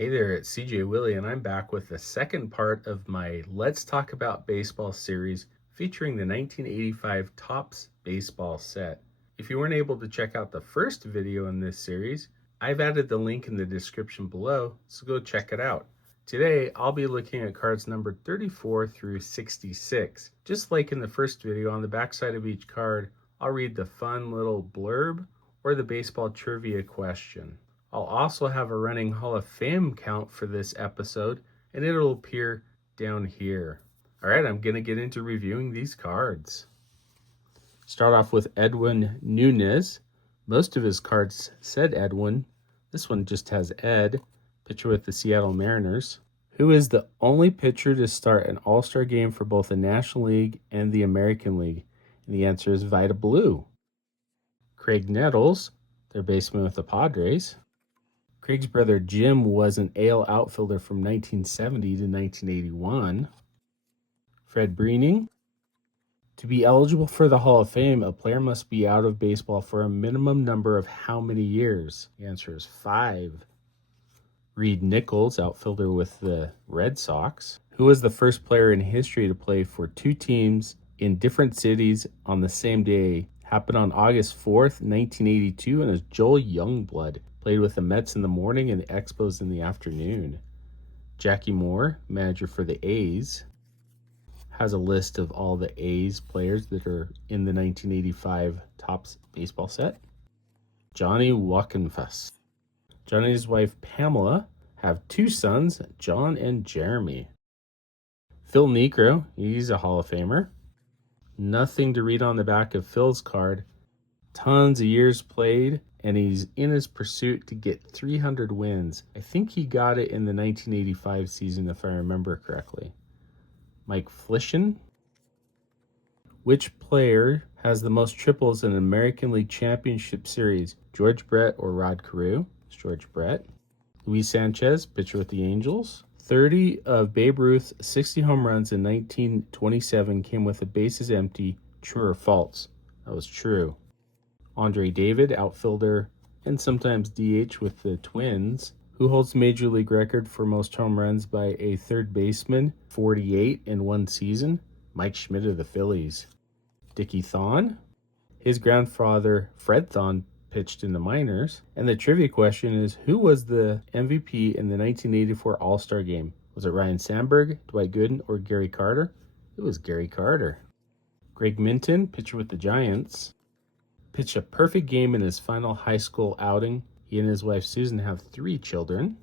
Hey there, it's CJ Willie, and I'm back with the second part of my Let's Talk About Baseball series featuring the 1985 Topps Baseball set. If you weren't able to check out the first video in this series, I've added the link in the description below, so go check it out. Today, I'll be looking at cards numbered 34 through 66. Just like in the first video, on the backside of each card, I'll read the fun little blurb or the baseball trivia question. I'll also have a running Hall of Fame count for this episode, and it'll appear down here. All right, I'm going to get into reviewing these cards. Start off with Edwin Nunez. Most of his cards said Edwin. This one just has Ed, pitcher with the Seattle Mariners. Who is the only pitcher to start an All-Star game for both the National League and the American League? And the answer is Vida Blue. Craig Nettles, their baseman with the Padres. Craig's brother Jim was an AL outfielder from 1970 to 1981. Fred Breening. To be eligible for the Hall of Fame, a player must be out of baseball for a minimum number of how many years? The answer is 5. Reed Nichols, outfielder with the Red Sox. Who was the first player in history to play for two teams in different cities on the same day? Happened on August 4th, 1982, and is Joel Youngblood. Played with the Mets in the morning and the Expos in the afternoon. Jackie Moore, manager for the A's, has a list of all the A's players that are in the 1985 Topps baseball set. Johnny Wockenfuss. Johnny and his wife Pamela have two sons, John and Jeremy. Phil Niekro, he's a Hall of Famer. Nothing to read on the back of Phil's card. Tons of years played, and he's in his pursuit to get 300 wins. I think he got it in the 1985 season, if I remember correctly. Mike Flishin. Which player has the most triples in an American League Championship Series? George Brett or Rod Carew? It's George Brett. Luis Sanchez, pitcher with the Angels. 30 of Babe Ruth's 60 home runs in 1927 came with the bases empty. True or false? That was true. Andre David, outfielder and sometimes DH with the Twins, who holds the Major League record for most home runs by a third baseman, 48 in one season. Mike Schmidt of the Phillies. Dickie Thon. His grandfather, Fred Thon, pitched in the minors. And the trivia question is, who was the MVP in the 1984 All-Star Game? Was it Ryan Sandberg, Dwight Gooden, or Gary Carter? It was Gary Carter. Greg Minton, pitcher with the Giants, pitched a perfect game in his final high school outing. He and his wife Susan have 3 children.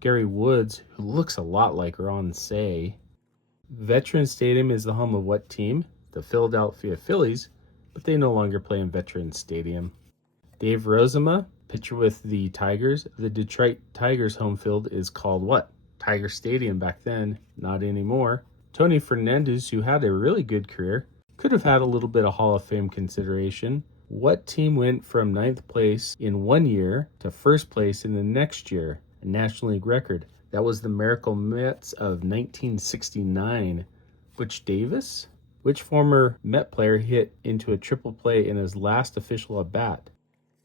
Gary Woods, who looks a lot like Ron Cey. Veterans Stadium is the home of what team? The Philadelphia Phillies, but they no longer play in Veterans Stadium. Dave Rozema, pitcher with the Tigers. The Detroit Tigers home field is called what? Tiger Stadium back then, not anymore. Tony Fernandez, who had a really good career, could have had a little bit of Hall of Fame consideration. What team went from 9th place in one year to first place in the next year? A National League record. That was the Miracle Mets of 1969. Butch Davis? Which former Met player hit into a triple play in his last official at-bat?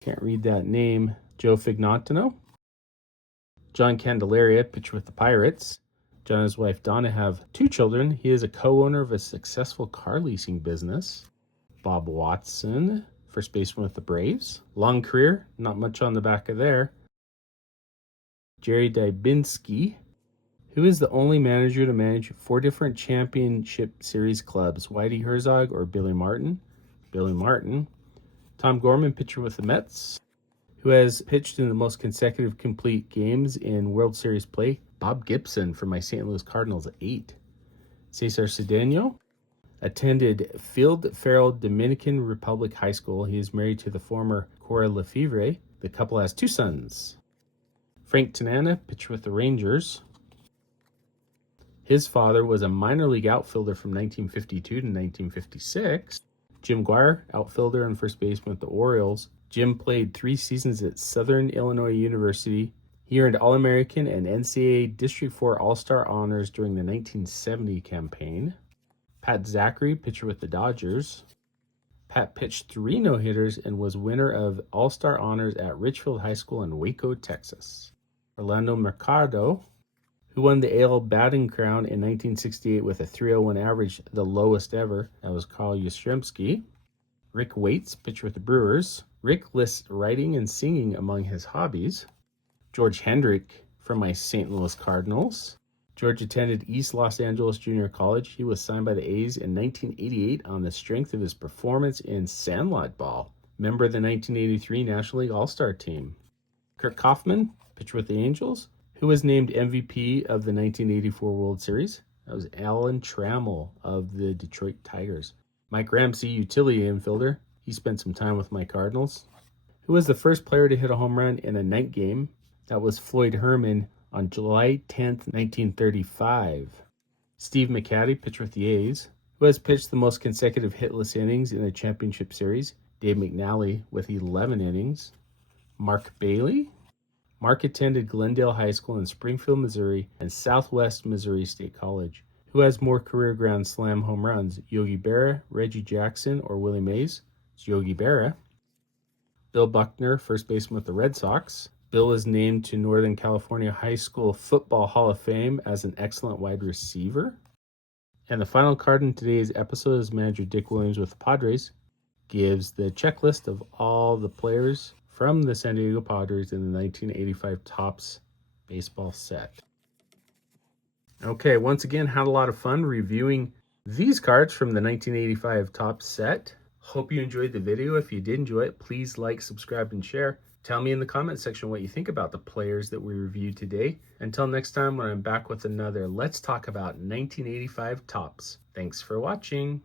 Can't read that name. Joe Fignantino? John Candelaria, pitcher with the Pirates. John and his wife Donna have 2 children. He is a co-owner of a successful car leasing business. Bob Watson, first baseman with the Braves. Long career, not much on the back of there. Jerry Dybinski, who is the only manager to manage 4 different championship series clubs, Whitey Herzog or Billy Martin? Billy Martin. Tom Gorman, pitcher with the Mets, who has pitched in the most consecutive complete games in World Series play. Bob Gibson from my St. Louis Cardinals at 8. Cesar Cedeno attended Field Ferrell Dominican Republic High School. He is married to the former Cora Lefevre. The couple has 2 sons. Frank Tanana, pitcher with the Rangers. His father was a minor league outfielder from 1952 to 1956. Jim Guire, outfielder and first baseman with the Orioles. Jim played 3 seasons at Southern Illinois University. He earned All-American and NCAA District 4 All-Star honors during the 1970 campaign. Pat Zachary, pitcher with the Dodgers. Pat pitched 3 no-hitters and was winner of All-Star honors at Richfield High School in Waco, Texas. Orlando Mercado, who won the AL batting crown in 1968 with a .301 average, the lowest ever. That was Carl Yastrzemski. Rick Waits, pitcher with the Brewers. Rick lists writing and singing among his hobbies. George Hendrick from my St. Louis Cardinals. George attended East Los Angeles Junior College. He was signed by the A's in 1988 on the strength of his performance in Sandlot Ball. Member of the 1983 National League All-Star Team. Kirk Kaufman, pitcher with the Angels, who was named MVP of the 1984 World Series. That was Alan Trammell of the Detroit Tigers. Mike Ramsey, utility infielder. He spent some time with my Cardinals. Who was the first player to hit a home run in a night game? That was Floyd Herman on July 10th, 1935. Steve McCatty, pitcher with the A's, who has pitched the most consecutive hitless innings in a championship series. Dave McNally with 11 innings. Mark Bailey. Mark attended Glendale High School in Springfield, Missouri, and Southwest Missouri State College. Who has more career Grand Slam home runs, Yogi Berra, Reggie Jackson, or Willie Mays? It's Yogi Berra. Bill Buckner, first baseman with the Red Sox. Bill is named to Northern California High School Football Hall of Fame as an excellent wide receiver. And the final card in today's episode is manager Dick Williams with the Padres. Gives the checklist of all the players from the San Diego Padres in the 1985 Topps baseball set. Okay, once again, had a lot of fun reviewing these cards from the 1985 Topps set. Hope you enjoyed the video. If you did enjoy it, please like, subscribe, and share. Tell me in the comment section what you think about the players that we reviewed today. Until next time, when I'm back with another Let's Talk About 1985 Topps. Thanks for watching.